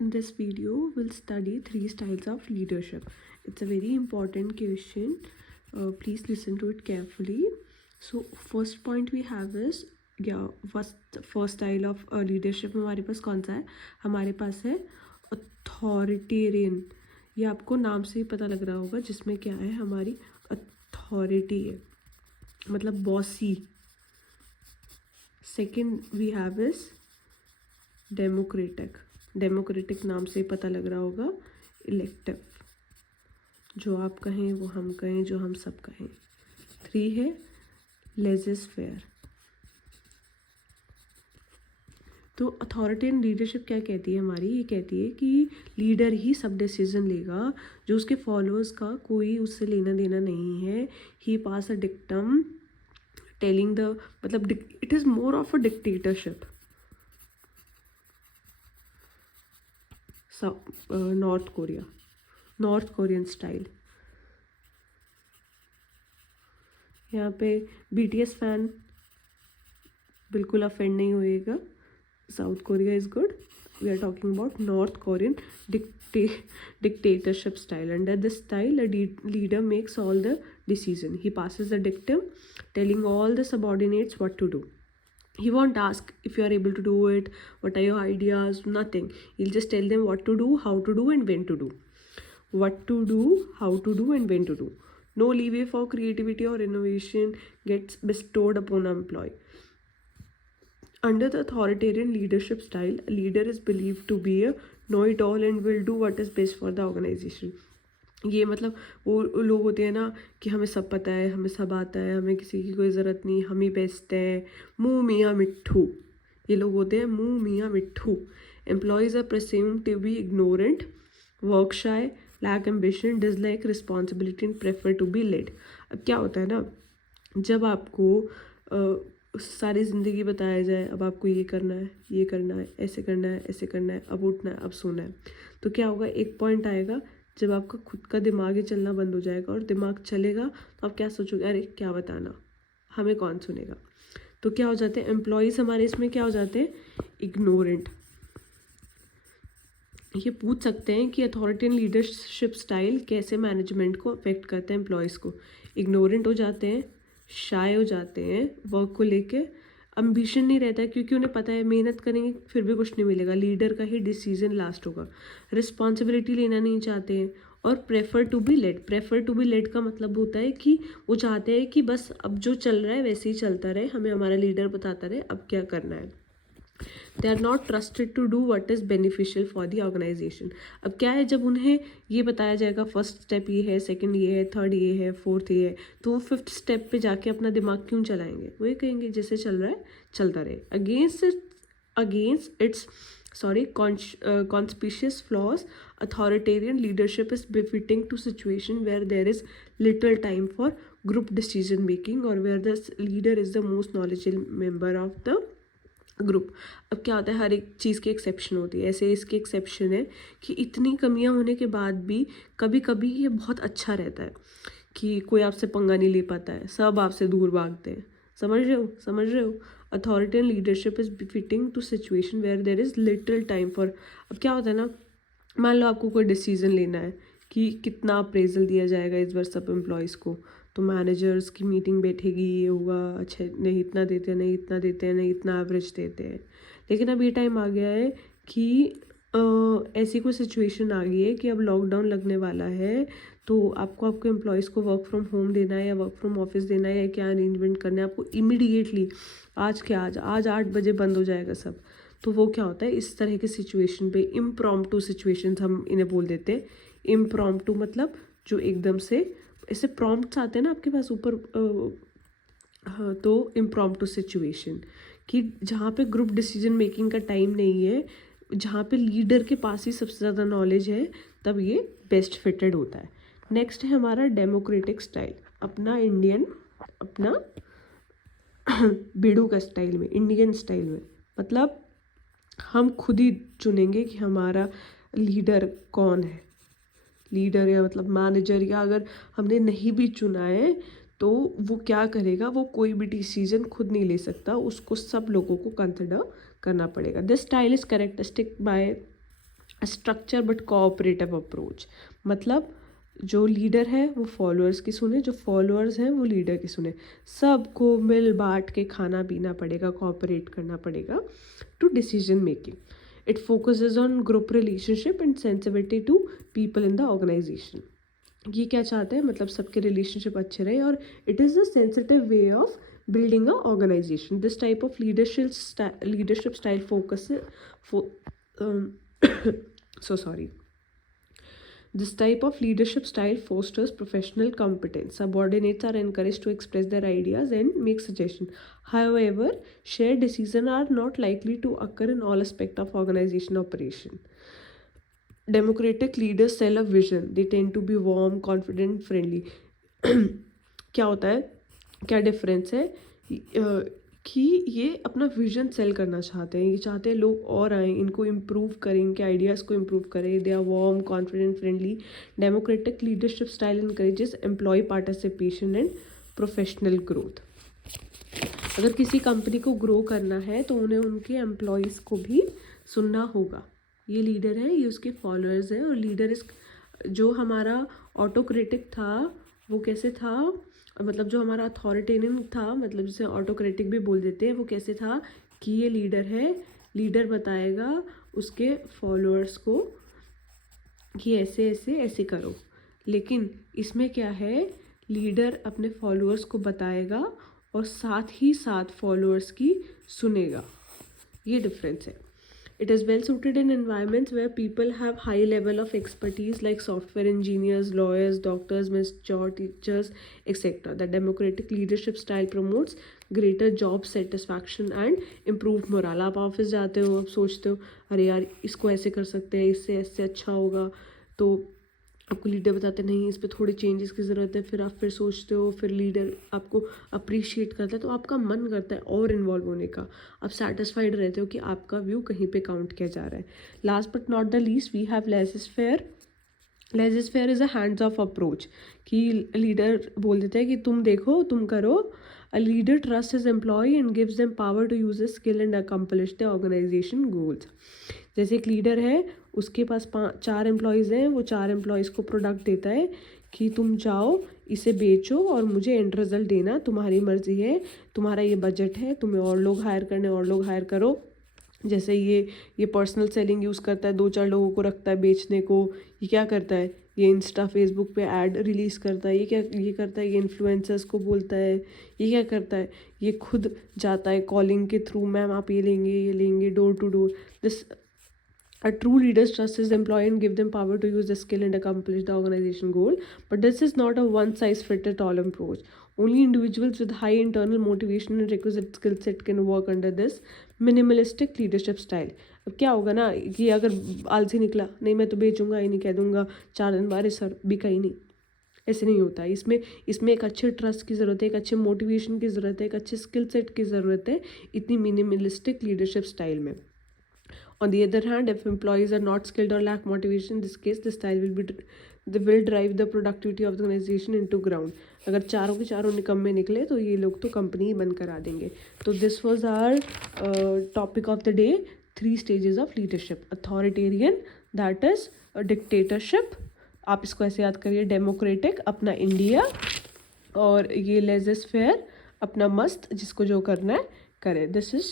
In this video, we'll study 3 styles of leadership. It's a very important question. Please listen to it carefully. So, first point we have is first style of leadership हमारे पास कौन सा है? हमारे पास है authoritarian. ये आपको नाम से ही पता लग रहा होगा, जिसमें क्या है, हमारी अथॉरिटी है, मतलब bossy. Second we have is democratic. Democratic नाम से पता लग रहा होगा. इलेक्टिव, जो आप कहें वो हम कहें, जो हम सब कहें. 3 है लेजिस्फेयर. तो अथॉरिटेरियन लीडरशिप क्या कहती है हमारी? ये कहती है कि लीडर ही सब डिसीजन लेगा, जो उसके फॉलोअर्स का कोई उससे लेना देना नहीं है. He pass a dictum telling the, मतलब it is more of a dictatorship. North Korean style. यहाँ पे BTS फैन बिल्कुल अफेंड नहीं होएगा. South Korea is good. We are talking about North Korean dictatorship style. Under this style, a leader makes all the decision. He passes the dictum, telling all the subordinates what to do. He won't ask if you are able to do it, what are your ideas, nothing. He'll just tell them what to do, how to do, and when to do. What to do, how to do, and when to do. No leeway for creativity or innovation gets bestowed upon an employee. Under the authoritarian leadership style, a leader is believed to be a know-it-all and will do what is best for the organization. ये मतलब वो लोग होते हैं ना कि हमें सब पता है, हमें सब आता है, हमें किसी की कोई ज़रूरत नहीं, हम ही बेस्ट हैं, मुँह मियाँ मिट्ठू. ये लोग होते हैं मुँह मियाँ मिट्ठू. Employees are presumed to be ignorant, work shy, lack ambition, dislike responsibility and prefer to be led. अब क्या होता है ना, जब आपको सारी ज़िंदगी बताया जाए, अब आपको ये करना है, ये करना है, ऐसे करना है, ऐसे करना है, अब उठना है, अब सोना है, तो क्या होगा, एक पॉइंट आएगा जब आपका खुद का दिमाग ही चलना बंद हो जाएगा. और दिमाग चलेगा तो आप क्या सोचोगे, अरे क्या बताना, हमें कौन सुनेगा. तो क्या हो जाते हैं एम्प्लॉयज़ हमारे, इसमें क्या हो जाते हैं, इग्नोरेंट. ये पूछ सकते हैं कि अथॉरिटेरियन लीडरशिप स्टाइल कैसे मैनेजमेंट को अफेक्ट करता है एम्प्लॉयज़ को. इग्नोरेंट हो जाते हैं, शाय हो जाते हैं, वर्क को लेके एम्बिशन नहीं रहता है, क्योंकि उन्हें पता है मेहनत करेंगे फिर भी कुछ नहीं मिलेगा, लीडर का ही डिसीजन लास्ट होगा. रिस्पॉन्सिबिलिटी लेना नहीं चाहते हैं. और prefer to be led. Prefer to be led का मतलब होता है कि वो चाहते हैं कि बस अब जो चल रहा है वैसे ही चलता रहे, हमें हमारा लीडर बताता रहे अब क्या करना है. They are not trusted to do what is beneficial for the organisation. अब क्या है, जब उन्हें ये बताया जाएगा फर्स्ट स्टेप ये है, सेकंड ये है, थर्ड ये है, फोर्थ ये है, तो वो 5th स्टेप पे जाके अपना दिमाग क्यों चलाएंगे. वो ये कहेंगे जैसे चल रहा है चलता रहे. Against it's conspicuous flaws, authoritarian leadership is befitting to situation where there is little time for group decision making or where the leader is the most knowledgeable member of the group. अब क्या होता है, हर एक चीज़ की exception होती है. ऐसे इसकी एक्सेप्शन है कि इतनी कमियां होने के बाद भी कभी कभी ये बहुत अच्छा रहता है कि कोई आपसे पंगा नहीं ले पाता है, सब आपसे दूर भागते हैं. समझ रहे हो. Authoritarian leadership is befitting to situation where there is little time for. अब क्या होता है ना, मान लो आपको कोई डिसीजन लेना है कि कितना अप्रेजल दिया जाएगा इस बार सब एम्प्लॉयज़ को, तो मैनेजर्स की मीटिंग बैठेगी, ये होगा, अच्छा नहीं इतना देते हैं, नहीं इतना देते हैं, नहीं इतना एवरेज देते हैं. लेकिन अब ये टाइम आ गया है कि ऐसी कोई सिचुएशन आ गई है कि अब लॉकडाउन लगने वाला है, तो आपको एम्प्लॉयज़ को वर्क फ्रॉम होम देना है या वर्क फ्रॉम ऑफिस देना है या क्या अरेंजमेंट करना है आपको इमीडिएटली. आज 8 बजे बंद हो जाएगा सब. तो वो क्या होता है, इस तरह की सिचुएशन पे इम्प्रॉम्प्टू सिचुएशंस हम इन्हें बोल देते हैं. इम्प्रॉम्प्टू मतलब जो एकदम से ऐसे प्रॉम्प्ट्स आते हैं ना आपके पास ऊपर, हाँ, तो इम्प्रॉम्प्टू सिचुएशन कि जहाँ पे ग्रुप डिसीजन मेकिंग का टाइम नहीं है, जहाँ पे लीडर के पास ही सबसे ज़्यादा नॉलेज है, तब ये बेस्ट फिटेड होता है. नेक्स्ट है हमारा डेमोक्रेटिक स्टाइल. अपना बेड़ू का स्टाइल में, इंडियन स्टाइल में, मतलब हम खुद ही चुनेंगे कि हमारा लीडर कौन है. लीडर या मतलब मैनेजर, या अगर हमने नहीं भी चुना है तो वो क्या करेगा, वो कोई भी डिसीजन खुद नहीं ले सकता, उसको सब लोगों को कंसिडर करना पड़ेगा. This style is characteristic by structure but cooperative approach, मतलब जो लीडर है वो फॉलोअर्स की सुने, जो फॉलोअर्स हैं वो लीडर की सुने, सबको मिल बांट के खाना पीना पड़ेगा, कोऑपरेट करना पड़ेगा to decision making. It focuses on group relationship and sensitivity to people in the organisation. ये क्या चाहते हैं, मतलब सबके रिलेशनशिप अच्छे रहे, और it is a sensitive way of building a organization. This type of leadership style um, so sorry. This type of leadership style fosters professional competence. Subordinates are encouraged to express their ideas and make suggestions. However, shared decisions are not likely to occur in all aspects of organization operation. Democratic leaders sell a vision. They tend to be warm, confident, friendly. क्या होता है, क्या difference है कि ये अपना vision cell करना चाहते हैं, ये चाहते हैं लोग और आएँ, इनको इम्प्रूव करें, इनके आइडियाज़ को इम्प्रूव करें. They are warm, confident, friendly. Democratic leadership style encourages employ participation and professional growth. अगर किसी कंपनी को ग्रो करना है तो उन्हें उनके एम्प्लॉयज़ को भी सुनना होगा. ये लीडर है, ये उसके फॉलोअर्स हैं. और लीडर इस जो हमारा ऑटोक्रेटिक था वो कैसे था, मतलब जो हमारा अथॉरिटेरियन था, मतलब जिसे ऑटोक्रेटिक भी बोल देते हैं, वो कैसे था कि ये लीडर है, लीडर बताएगा उसके फॉलोअर्स को कि ऐसे ऐसे ऐसे करो. लेकिन इसमें क्या है, लीडर अपने फॉलोअर्स को बताएगा और साथ ही साथ फॉलोअर्स की सुनेगा. ये डिफरेंस है. It is well suited in environments where people have high level of expertise like software engineers, lawyers, doctors, mature teachers, etc. The democratic leadership style promotes greater job satisfaction and improved morale. आप office जाते हो, आप सोचते हो अरे यार इसको ऐसे कर सकते हैं, इससे ऐसे अच्छा होगा, तो आपको लीडर बताते नहीं इस पर थोड़ी चेंजेस की ज़रूरत है, फिर आप फिर सोचते हो, फिर लीडर आपको अप्रिशिएट करता है तो आपका मन करता है और इन्वॉल्व होने का. आप सेटिस्फाइड रहते हो कि आपका व्यू कहीं पे काउंट किया जा रहा है. Last but not the least we have laissez-faire. Laissez-faire is a hands off approach, कि लीडर बोल देता है कि तुम देखो, तुम करो. A leader trust his employ and gives them power to use his skill and accomplish the organisation goals. जैसे एक लीडर है, उसके पास 4 एम्प्लॉयज़ हैं, वो 4 एम्प्लॉयज़ को प्रोडक्ट देता है कि तुम जाओ इसे बेचो और मुझे एंड रिजल्ट देना, तुम्हारी मर्ज़ी है, तुम्हारा ये बजट है, तुम्हें और लोग हायर करने और लोग हायर करो. जैसे ये पर्सनल सेलिंग यूज़ करता है, 2-4 लोगों को रखता है बेचने को. ये क्या करता है, ये इंस्टा फेसबुक पे ऐड रिलीज़ करता है. ये करता है, ये इन्फ्लुएंसर्स को बोलता है. ये क्या करता है, ये खुद जाता है कॉलिंग के थ्रू, मैम आप ये लेंगे, door to door. This A true leader trusts his employee and give them power to use the skill and accomplish the organization goal. But this is not a one-size-fits-all approach. Only individuals with high internal motivation and requisite skill set can work under this minimalistic leadership style. अब क्या होगा ना कि अगर आलसी निकला, नहीं मैं तो बेचूंगा ही नहीं, कह दूंगा 4 दिन बाद सर बिका ही नहीं, ऐसे नहीं होता. इसमें एक अच्छे ट्रस्ट की ज़रूरत है, एक अच्छे मोटिवेशन की ज़रूरत है, एक अच्छे स्किल सेट की ज़रूरत है, इतनी मिनिमलिस्टिक लीडरशिप स्टाइल में. On the other hand, if employees are not skilled or lack motivation, in this case, the style will drive the productivity of the organization into ground. अगर चारों के चारों निकम्मे निकले तो ये लोग तो कंपनी ही बंद करा देंगे. तो this was our topic of the day. 3 stages of leadership. Authoritarian, that is dictatorship, आप इसको ऐसे याद करिए, डेमोक्रेटिक अपना इंडिया, और ये लेज़र-फेयर अपना मस्त, जिसको जो करना है करे. This is